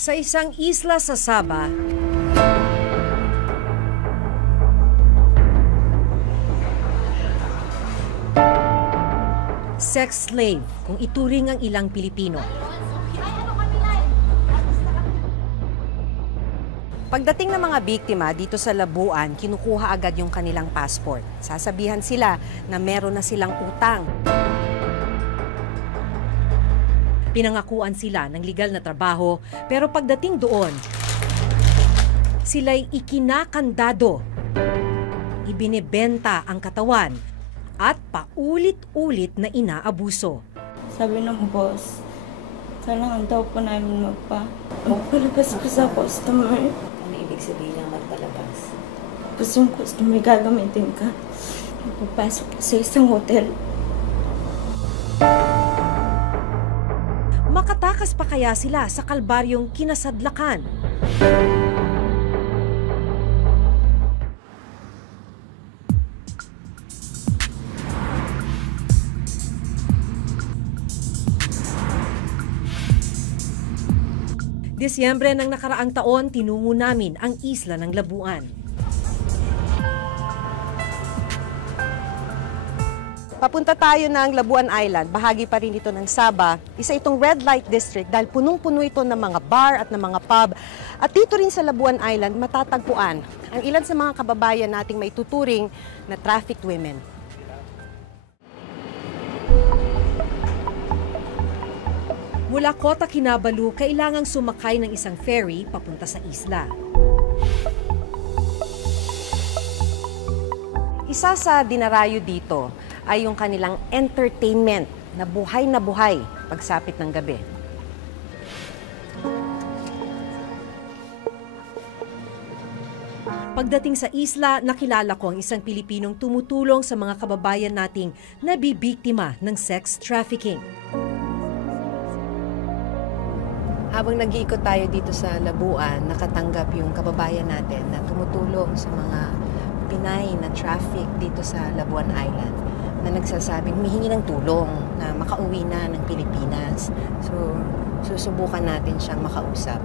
Sa isang isla sa Sabah, sex slave kung ituring ang ilang Pilipino. Pagdating ng mga biktima dito sa Labuan, kinukuha agad yung kanilang passport. Sasabihan sila na meron na silang utang. Pinangakuan sila ng legal na trabaho, pero pagdating doon, sila'y ikinakandado. Ibinebenta ang katawan at paulit-ulit na inaabuso. Sabi ng boss, kailangan daw po namin magpalabas po sa customer. Ano ibig sabihin ng magpalabas? Tapos yung customer gagamitin ka. Papasok sa isang hotel. Makatakas pa kaya sila sa kalbaryong kinasadlakan? Disyembre ng nakaraang taon, tinungo namin ang isla ng Labuan. Papunta tayo ng Labuan Island, bahagi pa rin ito ng Sabah. Isa itong red light district dahil punong-puno ito ng mga bar at ng mga pub. At dito rin sa Labuan Island matatagpuan ang ilan sa mga kababayan nating may tuturing na trafficked women. Mula Kota Kinabalu, kailangang sumakay ng isang ferry papunta sa isla. Isa sa dinarayo dito ay yung kanilang entertainment na buhay pagsapit ng gabi. Pagdating sa isla, nakilala ko ang isang Pilipinong tumutulong sa mga kababayan nating nabibiktima ng sex trafficking. Habang nag-iikot tayo dito sa Labuan, nakatanggap yung kababayan natin na tumutulong sa mga Pinay na traffic dito sa Labuan Island na nagsasabing humihingi ng tulong na makauwi na ng Pilipinas. So, susubukan natin siyang makausap.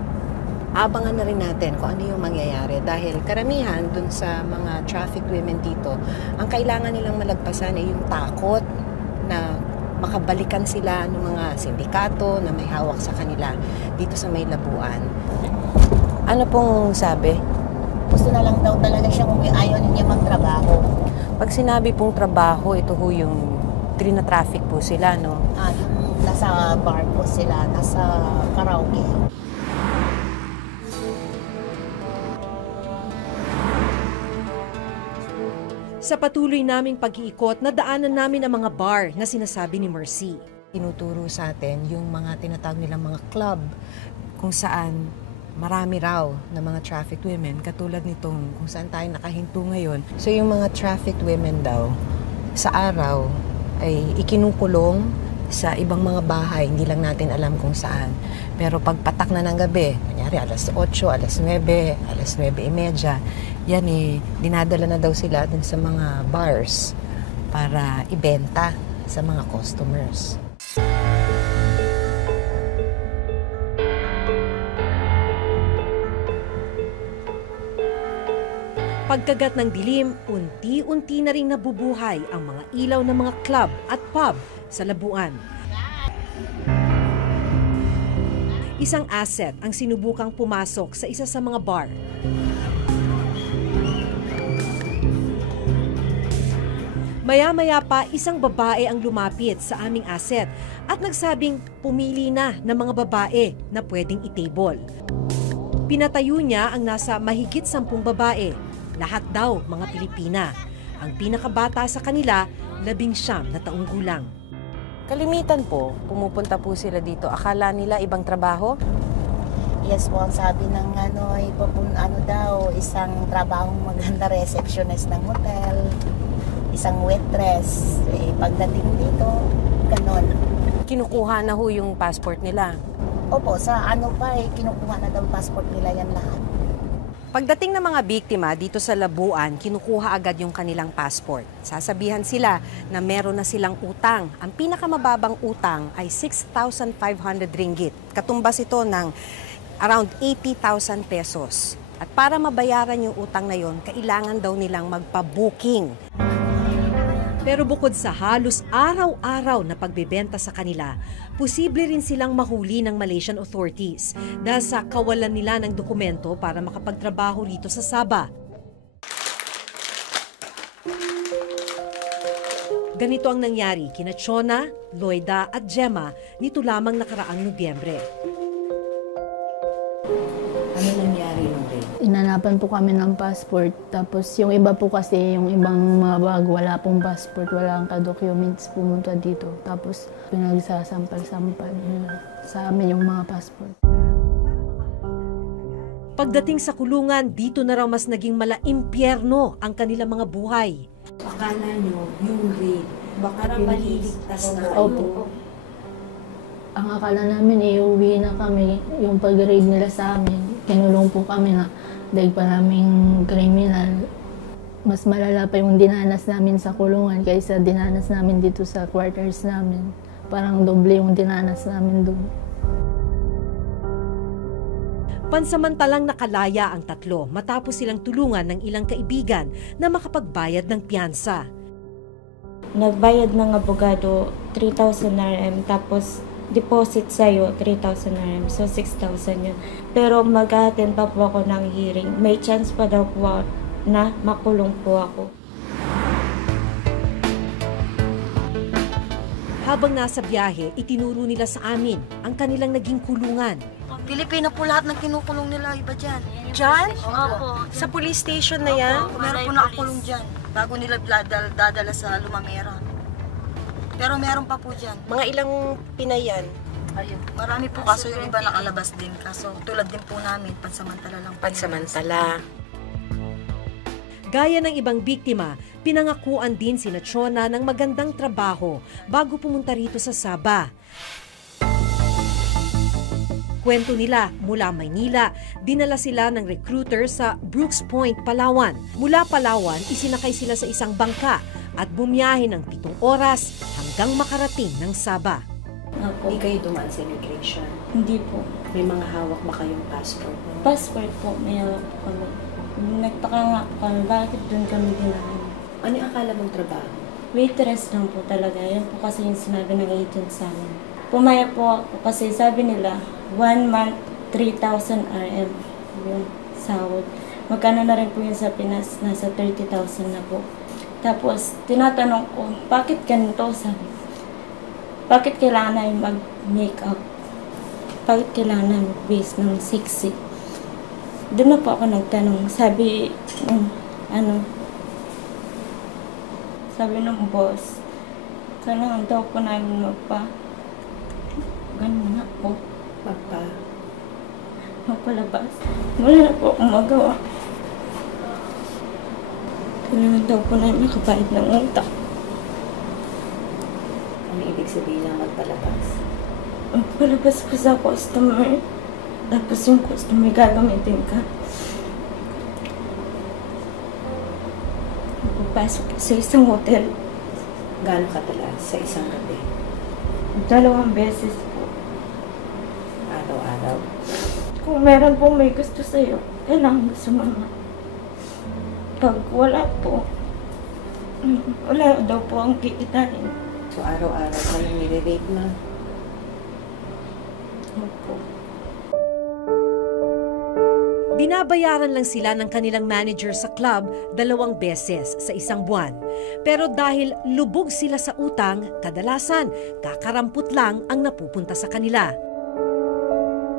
Abangan na rin natin kung ano yung mangyayari dahil karamihan dun sa mga traffic women dito, ang kailangan nilang malagpasan ay yung takot na makabalikan sila ng mga sindikato na may hawak sa kanila dito sa may Labuan. Ano pong sabi? Gusto na lang daw talaga siya kung ayaw niya magtrabaho. Pag sinabi pong trabaho, ito ho yung trina-traffic po sila, no? Yung nasa bar po sila, nasa karaoke. Sa patuloy naming pag-iikot, nadaanan namin ang mga bar na sinasabi ni Mercy. Tinuturo sa atin yung mga tinatawag nilang mga club kung saan marami raw na mga trafficked women, katulad nitong kung saan tayo nakahinto ngayon. So yung mga trafficked women daw, sa araw ay ikinukulong sa ibang mga bahay, hindi lang natin alam kung saan. Pero pag patak na ng gabi, kunyari alas 8, alas 9, alas 9:30, yan dinadala na daw sila dun sa mga bars para ibenta sa mga customers. Pagkagat ng dilim, unti-unti na ring nabubuhay ang mga ilaw ng mga club at pub sa Labuan. Isang asset ang sinubukang pumasok sa isa sa mga bar. Maya-maya pa, isang babae ang lumapit sa aming asset at nagsabing pumili na ng mga babae na pwedeng i-table. Pinatayo niya ang nasa mahigit 10 babae. Lahat daw mga Pilipina. Ang pinakabata sa kanila, 19 na taong gulang. Kalimitan po, pumupunta po sila dito. Akala nila ibang trabaho? Yes po, ang sabi ng daw, isang trabahong maganda receptionist ng hotel, isang waitress. Pagdating dito, ganon. Kinukuha na ho yung passport nila. Opo, sa kinukuha na daw passport nila yan lahat. Pagdating ng mga biktima dito sa Labuan, kinukuha agad yung kanilang passport. Sasabihan sila na meron na silang utang. Ang pinakamababang utang ay 6,500 ringgit. Katumbas ito ng around 80,000 pesos. At para mabayaran yung utang na yon, kailangan daw nilang magpa-booking. Pero bukod sa halos araw-araw na pagbebenta sa kanila, posible rin silang mahuli ng Malaysian authorities dahil sa kawalan nila ng dokumento para makapagtrabaho rito sa Sabah. Ganito ang nangyari kina Chona, Loida at Gemma nito lamang nakaraang Nobyembre. Ano nangyari nung day? Inanapan po kami ng passport. Tapos yung iba po kasi, yung ibang mga bag, wala pong passport, wala ang ka-documents pumunta dito. Tapos pinagsasampal-sampal nila sa amin yung mga passport. Pagdating sa kulungan, dito na raw mas naging mala-impyerno ang kanilang mga buhay. Akala nyo, yung raid, baka maliligtas na kayo. Opo. Ang akala namin, iuwi na kami. Yung pag-raid nila sa amin, kinulong po kami na dahil pa naming kriminal. Mas malala pa yung dinanas namin sa kulungan kaysa dinanas namin dito sa quarters namin. Parang doble yung dinanas namin doon. Pansamantalang nakalaya ang tatlo matapos silang tulungan ng ilang kaibigan na makapagbayad ng piyansa. Nagbayad ng abogado 3,000 RM, tapos deposit sa'yo 3,000 RM, so 6,000 yun. Pero mag-a-attend pa po ako ng hearing. May chance pa daw po na makulong po ako. Habang nasa biyahe, itinuro nila sa amin ang kanilang naging kulungan. Pilipino po lahat ng kinukulong nila, iba dyan. Diyan? Opo. Sa police station na yan? Opo, meron po nakakulong dyan. Bago nila dadala sa Lumamera. Pero meron pa po dyan. Mga ilang Pinay yan? Ayun. Marami po, kaso yung iba nakalabas din. Kaso tulad din po namin, pansamantala lang. Pansamantala. Gaya ng ibang biktima, pinangakuan din sina Chona ng magandang trabaho bago pumunta rito sa Sabah. Kwento nila, mula Maynila, dinala sila ng recruiter sa Brooks Point, Palawan. Mula Palawan, isinakay sila sa isang bangka at bumiyahe ng 7 oras hanggang makarating ng Sabah. Opo. Hindi kayo dumaan sa immigration? Hindi po. May mga hawak ba kayong passport? Passport po, may hawak po kami. Nagtaka nga po kami, bakit doon kami dinahan? Ano yung akala mong trabaho? Waitress lang po talaga. Yan po kasi yung sinabi ng agent sa amin. Pumaya po ako kasi sabi nila, 1 month, 3,000 RM yung sahod. Magkano na rin po yun sa Pinas? Nasa 30,000 na po. Tapos, tinatanong ko, bakit ganito? Sabi, bakit kailangan namin mag-makeup? Bakit kailangan namin mag-base ng sexy? Doon na po ako nagtanong. Sabi, sabi ng boss, kailangan daw po namin ganun na po. Magpalabas. Wala na po akong magawa. Kailangan daw po namin makabayad ng utang. Ano ibig sabihin ng magpalabas? Magpalabas ko sa customer. Tapos yung customer gagamitin ka. Pupasok po sa isang hotel. Gano'ng katalas sa isang gabi? 2 beses po. Araw-araw? Kung meron pong may gusto sa'yo, kailangan sumama. Pag wala po, wala daw po ang kikitain. So araw-araw kayong nire-rape na? Opo. Binabayaran lang sila ng kanilang manager sa club 2 beses sa isang buwan. Pero dahil lubog sila sa utang, kadalasan kakarampot lang ang napupunta sa kanila.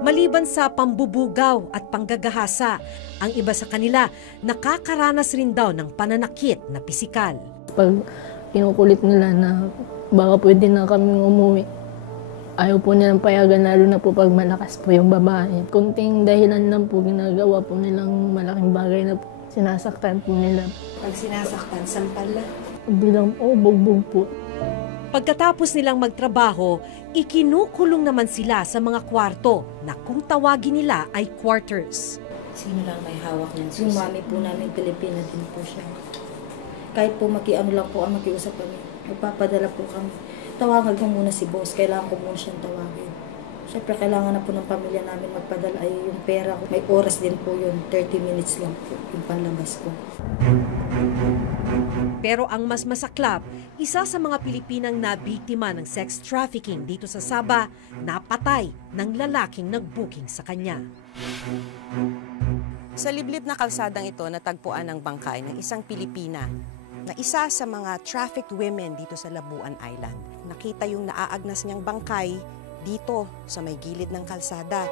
Maliban sa pambubugaw at panggagahasa, ang iba sa kanila nakakaranas rin daw ng pananakit na pisikal. Pag kinukulit nila na baka pwede na kami umuwi, ayaw po nilang payagan, lalo na po pag malakas po yung babae. Kunting dahilan lang po ginagawa po nilang malaking bagay na sinasaktan po nila. Pag sinasaktan, sampal lang. Bilang bugbog po. Pagkatapos nilang magtrabaho, ikinukulong naman sila sa mga kwarto na kung tawagin nila ay quarters. Sino lang may hawak niyan? Yung mami po namin, Pilipina din po siya. Kahit po makiano lang po ang makiusap kami, magpapadala po kami. Tawagan ko muna si boss, kailangan ko muna siyang tawagin. Siyempre, kailangan na po ng pamilya namin magpadala ay yung pera ko. May oras din po yun, 30 minutes lang po yung panlabas ko. Pero ang mas masaklap, isa sa mga Pilipinang nabiktima ng sex trafficking dito sa Sabah, napatay ng lalaking nag-booking sa kanya. Sa liblib na kalsadang ito, natagpuan ang bangkay ng isang Pilipina na isa sa mga trafficked women dito sa Labuan Island. Nakita yung naaagnas niyang bangkay dito sa may gilid ng kalsada.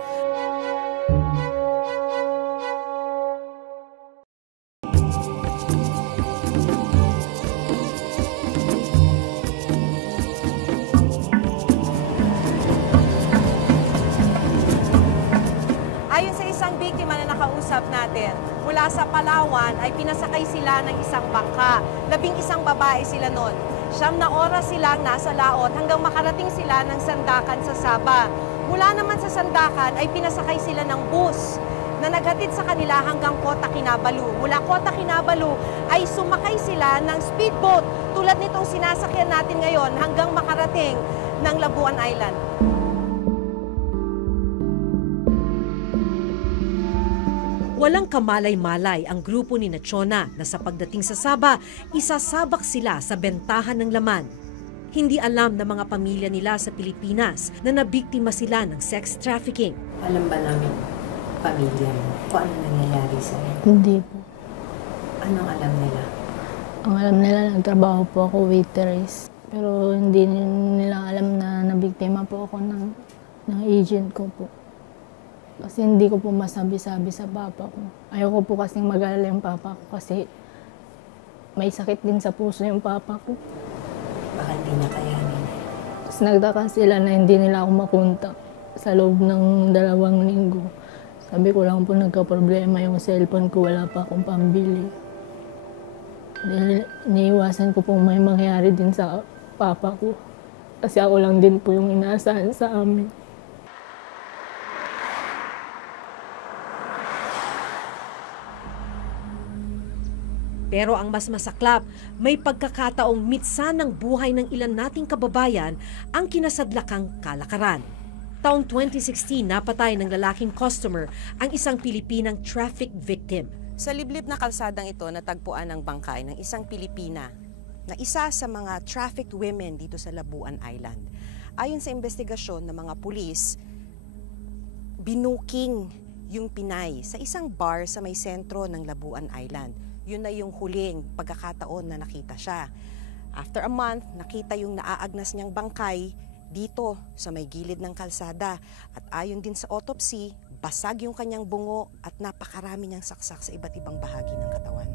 Ayon sa isang biktima na nakausap natin, mula sa Palawan ay pinasakay sila ng isang bangka. 11 babae sila noon. 9 na oras silang nasa laot hanggang makarating sila ng Sandakan sa Sabah. Mula naman sa Sandakan ay pinasakay sila ng bus na naghatid sa kanila hanggang Kota Kinabalu. Mula Kota Kinabalu ay sumakay sila ng speedboat tulad nitong sinasakyan natin ngayon hanggang makarating ng Labuan Island. Walang kamalay-malay ang grupo ni Chona na sa pagdating sa Sabah, isasabak sila sa bentahan ng laman. Hindi alam ng mga pamilya nila sa Pilipinas na nabiktima sila ng sex trafficking. Alam ba namin, pamilya mo, kung ano nangyayari sa'yo? Hindi po. Anong alam nila? Ang alam nila, nagtrabaho po ako waitress. Pero hindi nila alam na nabiktima po ako ng agent ko po. Kasi hindi ko po masabi-sabi sa papa ko. Ayoko po kasing mag-alala yung papa ko kasi may sakit din sa puso yung papa ko. Baka hindi na kayanin. Tapos nagtaka sila na hindi nila ako makontak sa loob ng 2 linggo. Sabi ko lang po nagka-problema yung cellphone ko, wala pa akong pambili. Dahil iniiwasan ko po may mangyari din sa papa ko. Kasi ako lang din po yung inaasahan sa amin. Pero ang mas masaklap, may pagkakataong mitsan ng buhay ng ilan nating kababayan ang kinasadlakang kalakaran. Taong 2016, napatay ng lalaking customer ang isang Pilipinang traffic victim. Sa liblib na kalsadang ito, natagpuan ang bangkay ng isang Pilipina na isa sa mga trafficked women dito sa Labuan Island. Ayon sa investigasyon ng mga pulis, binuking yung Pinay sa isang bar sa may sentro ng Labuan Island. Yun na yung huling pagkakataon na nakita siya. After a month, nakita yung naaagnas niyang bangkay dito sa may gilid ng kalsada. At ayon din sa autopsy, basag yung kanyang bungo at napakarami niyang saksak sa iba't ibang bahagi ng katawan.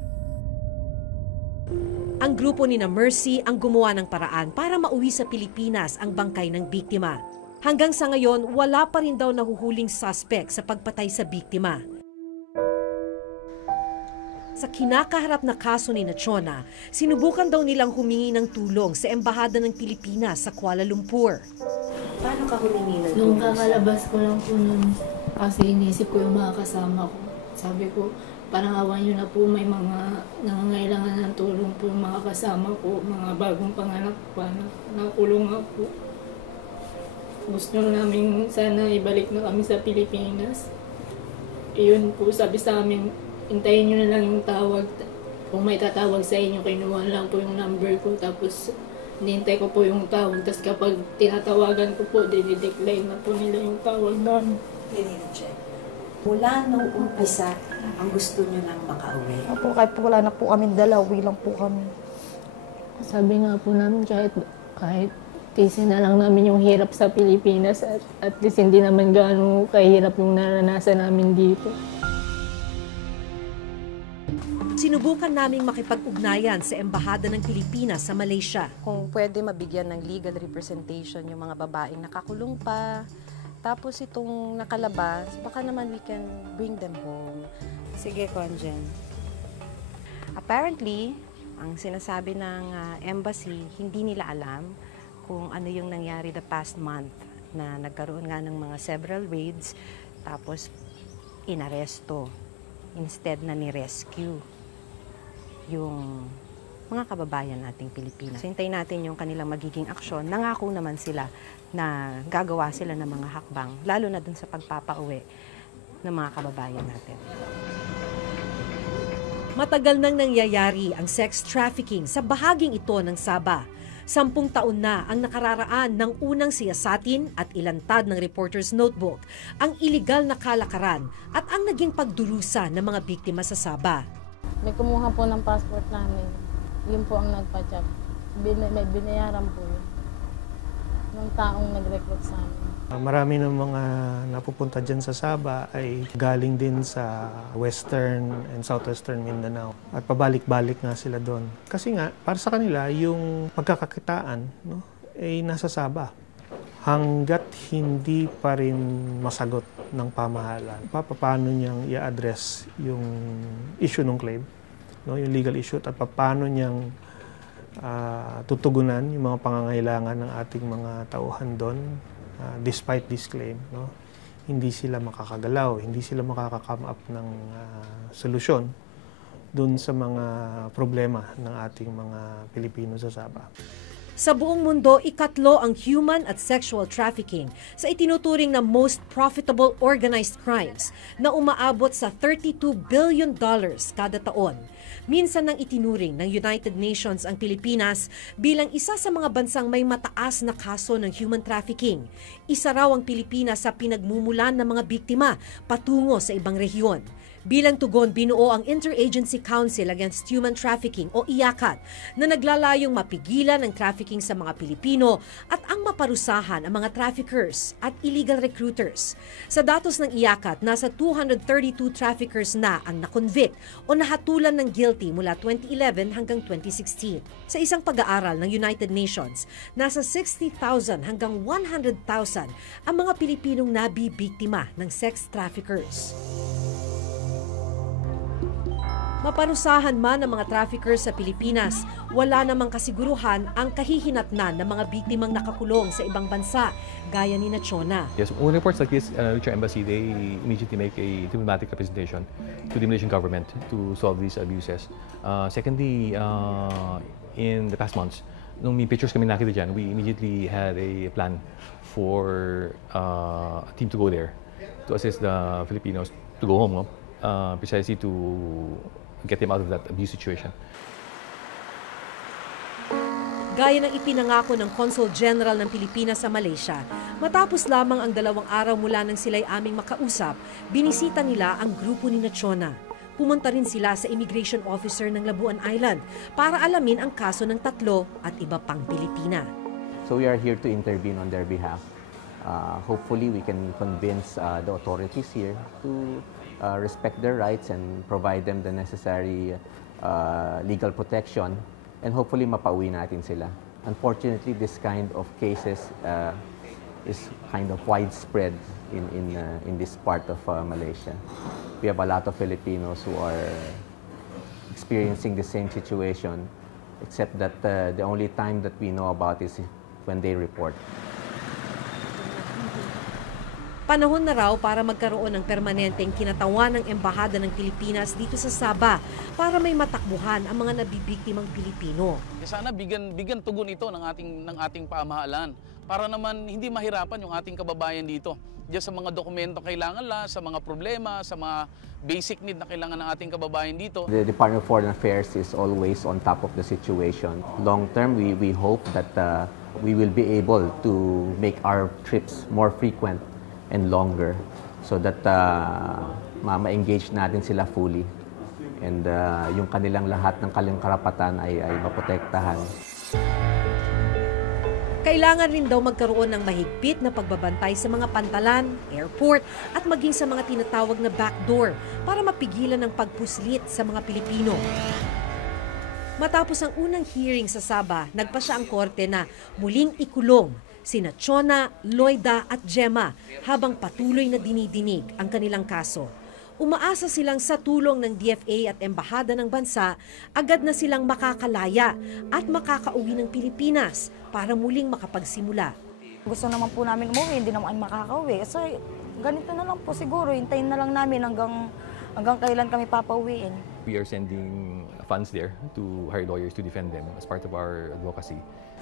Ang grupo ni Mercy ang gumawa ng paraan para mauwi sa Pilipinas ang bangkay ng biktima. Hanggang sa ngayon, wala pa rin daw nahuhuling suspect sa pagpatay sa biktima. Sa kinakaharap na kaso ni Chona, sinubukan daw nilang humingi ng tulong sa Embahada ng Pilipinas sa Kuala Lumpur. Paano ka humingi ng Nung tulong? kakalabas ko lang po nun, kasi inisip ko yung mga kasama ko. Sabi ko, parang awan nyo na po, may mga nangangailangan ng tulong po yung mga kasama ko, mga bagong panganak pa, nakulong nga po. Gusto namin sana ibalik na kami sa Pilipinas. Iyon po, sabi sa amin, hintayin nyo na lang yung tawag. Kung may tatawag sa inyo, kinuha lang po yung number ko. Tapos, hinihintay ko po yung tawag. Tapos kapag tinatawagan ko po, dinidecline na po nila yung tawag namin. Dinireject. Mula nung umpisa, ang gusto nyo lang makauwi. Opo, kahit po wala na po kami dalawi lang po kami. Sabi nga po namin, kahit tisin na lang namin yung hirap sa Pilipinas at least hindi naman gaano kahirap yung naranasan namin dito. Sinubukan naming makipag-ugnayan sa Embahada ng Pilipinas sa Malaysia. Kung pwede mabigyan ng legal representation yung mga babaeng nakakulong pa, tapos itong nakalabas, baka naman we can bring them home. Sige, Conjen. Apparently, ang sinasabi ng embassy, hindi nila alam kung ano yung nangyari the past month na nagkaroon nga ng mga several raids, tapos inaresto instead na ni-rescue yung mga kababayan nating Pilipinas. So, hintayin natin yung kanilang magiging aksyon. Nangako naman sila na gagawa sila ng mga hakbang, lalo na dun sa pagpapauwi ng mga kababayan natin. Matagal nang nangyayari ang sex trafficking sa bahaging ito ng Sabah. 10 taon na ang nakararaan ng unang siyasatin at ilantad ng Reporter's Notebook ang iligal na kalakaran at ang naging pagdurusa ng mga biktima sa Sabah. May kumuha po ng passport namin. Yun po ang nagpa-check. May binayaran po yun ng taong nag-recruit sa amin. Marami ng mga napupunta dyan sa Sabah ay galing din sa Western and Southwestern Mindanao. At pabalik-balik nga sila doon. Kasi nga, para sa kanila, yung pagkakakitaan ay nasa Sabah. Hanggat hindi pa rin masagot ng pamahalaan, paano niyang i-address yung issue ng claim, yung legal issue, at paano niyang tutugunan yung mga pangangailangan ng ating mga tauhan doon. Despite this claim, hindi sila makakagalaw, hindi sila makaka-come up ng solusyon dun sa mga problema ng ating mga Pilipino sa Sabah. Sa buong mundo, 3 ang human at sexual trafficking sa itinuturing na most profitable organized crimes na umaabot sa $32 billion kada taon. Minsan nang itinuring ng United Nations ang Pilipinas bilang isa sa mga bansang may mataas na kaso ng human trafficking. Isa raw ang Pilipinas sa pinagmumulan ng mga biktima patungo sa ibang rehiyon. Bilang tugon, binuo ang Interagency Council Against Human Trafficking o IACAT na naglalayong mapigilan ang trafficking sa mga Pilipino at ang maparusahan ang mga traffickers at illegal recruiters. Sa datos ng IACAT, nasa 232 traffickers na ang nakonvict o nahatulan ng guilty mula 2011 hanggang 2016. Sa isang pag-aaral ng United Nations, nasa 60,000 hanggang 100,000 ang mga Pilipinong nabibiktima ng sex traffickers. Maparusahan man ang mga traffickers sa Pilipinas, wala namang kasiguruhan ang kahihinatnan ng mga biktimang nakakulong sa ibang bansa, gaya ni Chona. Yes, when reports like this reach our embassy, they immediately make a diplomatic representation to the Malaysian government to solve these abuses. Secondly, in the past months, nung may pictures kami nakita dyan, we immediately had a plan for a team to go there to assist the Filipinos to go home, precisely to get them out of that abuse situation. Gaya ng ipinangako ng Consul General ng Pilipinas sa Malaysia, matapos lamang ang 2 araw mula nang sila'y aming makausap, binisita nila ang grupo ni Chona. Pumunta rin sila sa immigration officer ng Labuan Island para alamin ang kaso ng 3 at iba pang Pilipina. So we are here to intervene on their behalf. Hopefully we can convince the authorities here to respect their rights and provide them the necessary legal protection, and hopefully mapauwi natin sila. Unfortunately, this kind of cases is kind of widespread in this part of Malaysia. We have a lot of Filipinos who are experiencing the same situation, except that the only time that we know about is when they report. Panahon na raw para magkaroon ng permanenteng kinatawan ng Embahada ng Pilipinas dito sa Sabah para may matakbuhan ang mga nabibiktimang Pilipino. Sana bigyan tugon ito ng ating pamahalaan para naman hindi mahirapan yung ating kababayan dito. Diyan sa mga dokumento kailangan sa mga problema, sa mga basic need na kailangan ng ating kababayan dito. The Department of Foreign Affairs is always on top of the situation. Long term, we hope that we will be able to make our trips more frequent and longer so that ma-engage natin sila fully and yung kanilang lahat ng kanilang karapatan ay maprotektahan. Kailangan rin daw magkaroon ng mahigpit na pagbabantay sa mga pantalan, airport at maging sa mga tinatawag na backdoor para mapigilan ang pagpuslit sa mga Pilipino. Matapos ang unang hearing sa Sabah, nagpasya ang korte na muling ikulong sina Chona, Loida at Gemma habang patuloy na dinidinig ang kanilang kaso. Umaasa silang sa tulong ng DFA at Embahada ng bansa, agad na silang makakalaya at makakauwi ng Pilipinas para muling makapagsimula. Gusto naman po namin umuwi, hindi naman makakauwi. So, ganito na lang po siguro, hintayin na lang namin hanggang hanggang kailan kami papauwiin. We are sending funds there to hire lawyers to defend them as part of our advocacy.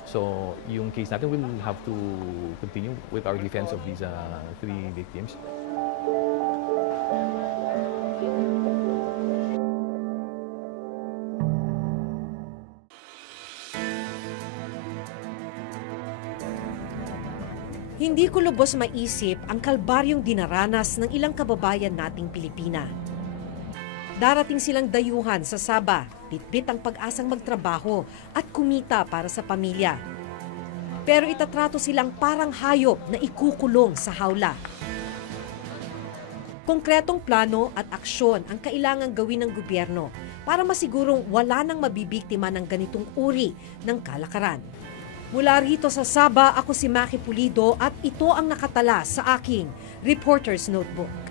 So, yung case natin will have to continue with our defense of these 3 victims. Hindi ko lubos maisip ang kalbaryong dinaranas ng ilang kababayan nating Pilipina. Darating silang dayuhan sa Sabah, bitbit ang pag-asang magtrabaho at kumita para sa pamilya. Pero itatrato silang parang hayop na ikukulong sa hawla. Konkretong plano at aksyon ang kailangang gawin ng gobyerno para masigurong wala nang mabibiktima ng ganitong uri ng kalakaran. Mula rito sa Sabah, ako si Maki Pulido at ito ang nakatala sa aking Reporter's Notebook.